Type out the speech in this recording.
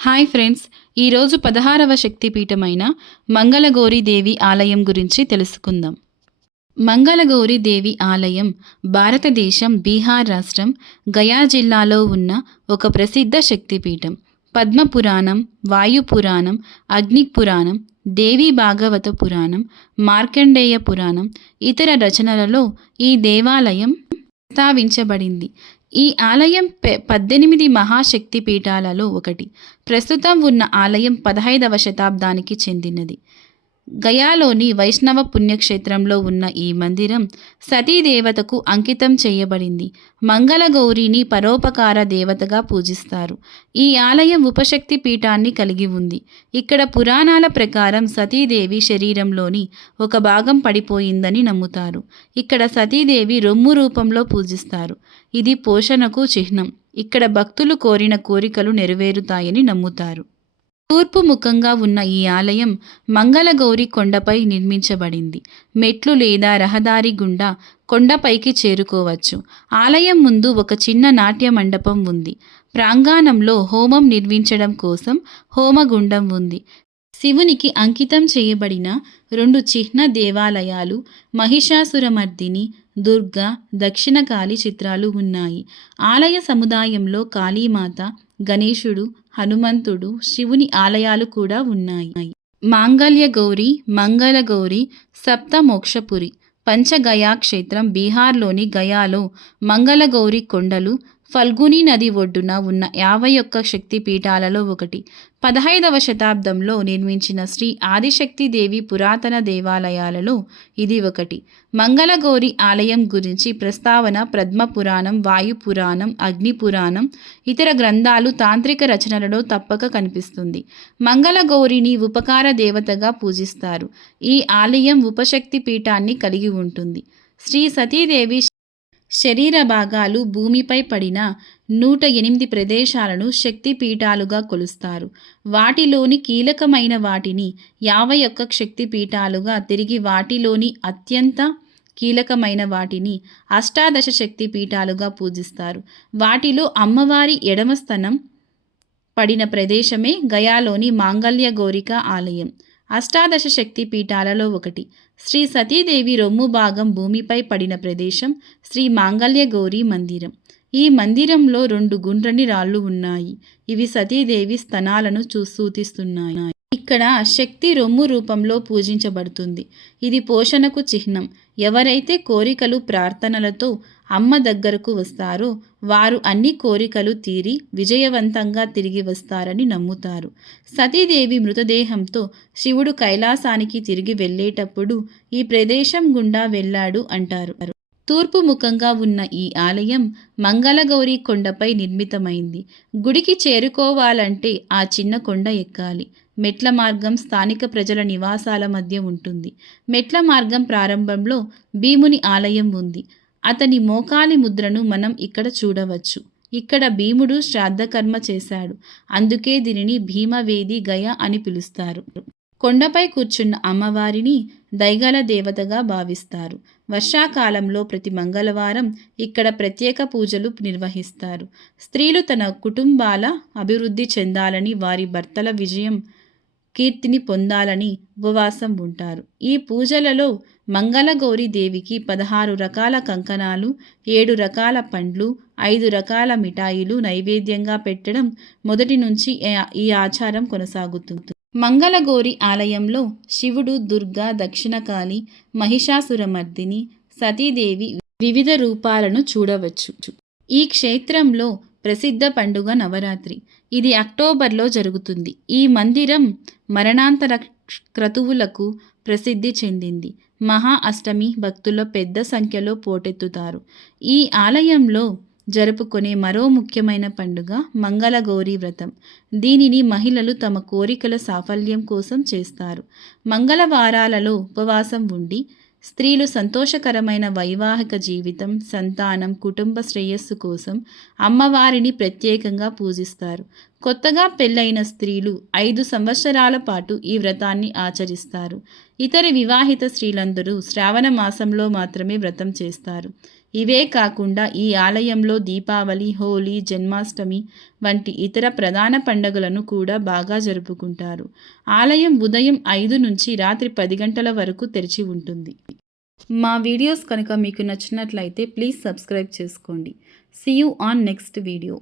Hi friends, ఈరోజు 16వ శక్తిపీఠమైన మంగళగౌరీ దేవి ఆలయం గురించి తెలుసుకుందాం. మంగళగౌరీ దేవి ఆలయం భారతదేశం బీహార్ రాష్ట్రం గయా జిల్లాలో ఉన్న ఒక ప్రసిద్ధ శక్తిపీఠం. పద్మ పురాణం, వాయు పురాణం, అగ్ని పురాణం, దేవి భాగవత పురాణం, మార్కండేయ పురాణం, ఇతర రచనలలో ఈ దేవాలయం ప్రస్తావించబడింది. ఈ ఆలయం 18 మహాశక్తి పీఠాలలో ఒకటి. ప్రస్తుతం ఉన్న ఆలయం 15వ శతాబ్దానికి చెందినది. గయాలోని వైష్ణవ పుణ్యక్షేత్రంలో ఉన్న ఈ మందిరం సతీదేవతకు అంకితం చేయబడింది. మంగళగౌరిని పరోపకార దేవతగా పూజిస్తారు. ఈ ఆలయం ఉపశక్తి పీఠాన్ని కలిగి ఉంది. ఇక్కడ పురాణాల ప్రకారం సతీదేవి శరీరంలోని ఒక భాగం పడిపోయిందని నమ్ముతారు. ఇక్కడ సతీదేవి రొమ్ము రూపంలో పూజిస్తారు. ఇది పోషణకు చిహ్నం. ఇక్కడ భక్తులు కోరిన కోరికలు నెరవేరుతాయని నమ్ముతారు. తూర్పు ముఖంగా ఉన్న ఈ ఆలయం మంగళగౌరి కొండపై నిర్మించబడింది. మెట్లు లేదా రహదారి గుండా కొండపైకి చేరుకోవచ్చు. ఆలయం ముందు ఒక చిన్న నాట్య మండపం ఉంది. ప్రాంగణంలో హోమం నిర్మించడం కోసం హోమగుండం ఉంది. శివునికి అంకితం చేయబడిన 2 చిహ్న దేవాలయాలు, మహిషాసురమర్దిని, దుర్గా, దక్షిణకాళి చిత్రాలు ఉన్నాయి. ఆలయ సముదాయంలో కాళీమాత, గణేశుడు, హనుమంతుడు, శివుని ఆలయాలు కూడా ఉన్నాయి. మాంగళ్యగౌరి, మంగళగౌరి, సప్తమోక్షపురి, పంచగయా క్షేత్రం బీహార్లోని గయాలో మంగళగౌరి కొండలు, ఫల్గుని నది ఒడ్డున ఉన్న 51 శక్తిపీఠాలలో ఒకటి. 15వ శతాబ్దంలో నిర్మించిన శ్రీ ఆదిశక్తి దేవి పురాతన దేవాలయాలలో ఇది ఒకటి. మంగళగౌరి ఆలయం గురించి ప్రస్తావన పద్మ పురాణం, వాయు పురాణం, అగ్ని పురాణం, ఇతర గ్రంథాలు, తాంత్రిక రచనలలో తప్పక కనిపిస్తుంది. మంగళగౌరిని ఉపకార దేవతగా పూజిస్తారు. ఈ ఆలయం ఉపశక్తి పీఠాన్ని కలిగి ఉంటుంది. శ్రీ సతీదేవి శరీర భాగాలు భూమిపై పడిన 108 ప్రదేశాలను శక్తిపీఠాలుగా కొలుస్తారు. వాటిలోని కీలకమైన వాటిని 51 శక్తిపీఠాలుగా, తిరిగి వాటిలోని అత్యంత కీలకమైన వాటిని అష్టాదశ శక్తిపీఠాలుగా పూజిస్తారు. వాటిలో అమ్మవారి ఎడమ స్తనం పడిన ప్రదేశమే గయాలోని మాంగళ్యగౌరిక ఆలయం. అష్టాదశ శక్తి పీఠాలలో ఒకటి. శ్రీ సతీదేవి రొమ్ము భాగం భూమిపై పడిన ప్రదేశం శ్రీ మాంగళ్యగౌరి మందిరం. ఈ మందిరంలో 2 గుండ్రని రాళ్ళు ఉన్నాయి. ఇవి సతీదేవి స్తనాలను సూచిస్తున్నాయి. ఇక్కడ శక్తి రొమ్ము రూపంలో పూజించబడుతుంది. ఇది పోషణకు చిహ్నం. ఎవరైతే కోరికలు, ప్రార్థనలతో అమ్మ దగ్గరకు వస్తారో వారు అన్ని కోరికలు తీరి విజయవంతంగా తిరిగి వస్తారని నమ్ముతారు. సతీదేవి మృతదేహంతో శివుడు కైలాసానికి తిరిగి వెళ్ళేటప్పుడు ఈ ప్రదేశం గుండా వెళ్ళాడు అంటారు. తూర్పు ముఖంగా ఉన్న ఈ ఆలయం మంగళగౌరి కొండపై నిర్మితమైంది. గుడికి చేరుకోవాలంటే ఆ చిన్న కొండ ఎక్కాలి. మెట్ల మార్గం స్థానిక ప్రజల నివాసాల మధ్య ఉంటుంది. మెట్ల మార్గం ప్రారంభంలో భీముని ఆలయం ఉంది. అతని మోకాలి ముద్రను మనం ఇక్కడ చూడవచ్చు. ఇక్కడ భీముడు శ్రాద్ధకర్మ చేశాడు. అందుకే దీనిని భీమవేది గయ అని పిలుస్తారు. కొండపై కూర్చున్న అమ్మవారిని దైగల దేవతగా భావిస్తారు. వర్షాకాలంలో ప్రతి మంగళవారం ఇక్కడ ప్రత్యేక పూజలు నిర్వహిస్తారు. స్త్రీలు తన కుటుంబాల అభివృద్ధి చెందాలని, వారి భర్తల విజయం, కీర్తిని పొందాలని ఉపవాసం ఉంటారు. ఈ పూజలలో మంగళగౌరి దేవికి 16 రకాల కంకణాలు, 7 రకాల పండ్లు, 5 రకాల మిఠాయిలు నైవేద్యంగా పెట్టడం మొదటి నుంచి ఈ ఆచారం కొనసాగుతుంది. మంగళగౌరి ఆలయంలో శివుడు, దుర్గా, దక్షిణకాళి, మహిషాసురమర్దిని, సతీదేవి వివిధ రూపాలను చూడవచ్చు. ఈ క్షేత్రంలో ప్రసిద్ధ పండుగ నవరాత్రి. ఇది అక్టోబర్లో జరుగుతుంది. ఈ మందిరం మరణాంతర క్రతువులకు ప్రసిద్ధి చెందింది. మహా అష్టమి భక్తుల్లో పెద్ద సంఖ్యలో పోటెత్తుతారు. ఈ ఆలయంలో జరుపుకునే మరో ముఖ్యమైన పండుగ మంగళగౌరి వ్రతం. దీనిని మహిళలు తమ కోరికల సాఫల్యం కోసం చేస్తారు. మంగళవారాలలో ఉపవాసం ఉండి స్త్రీలు సంతోషకరమైన వైవాహిక జీవితం, సంతానం, కుటుంబ శ్రేయస్సు కోసం అమ్మవారిని ప్రత్యేకంగా పూజిస్తారు. కొత్తగా పెళ్ళైన స్త్రీలు 5 సంవత్సరాల పాటు ఈ వ్రతాన్ని ఆచరిస్తారు. ఇతర వివాహిత స్త్రీలందరూ శ్రావణ మాసంలో మాత్రమే వ్రతం చేస్తారు. ఇవే కాకుండా ఈ ఆలయంలో దీపావళి, హోలీ, జన్మాష్టమి వంటి ఇతర ప్రధాన పండుగలను కూడా బాగా జరుపుకుంటారు. ఆలయం ఉదయం 5 నుంచి రాత్రి 10 గంటల వరకు తెరిచి ఉంటుంది. మా వీడియోస్ కనుక మీకు నచ్చినట్లయితే ప్లీజ్ సబ్స్క్రైబ్ చేసుకోండి. See you on next video.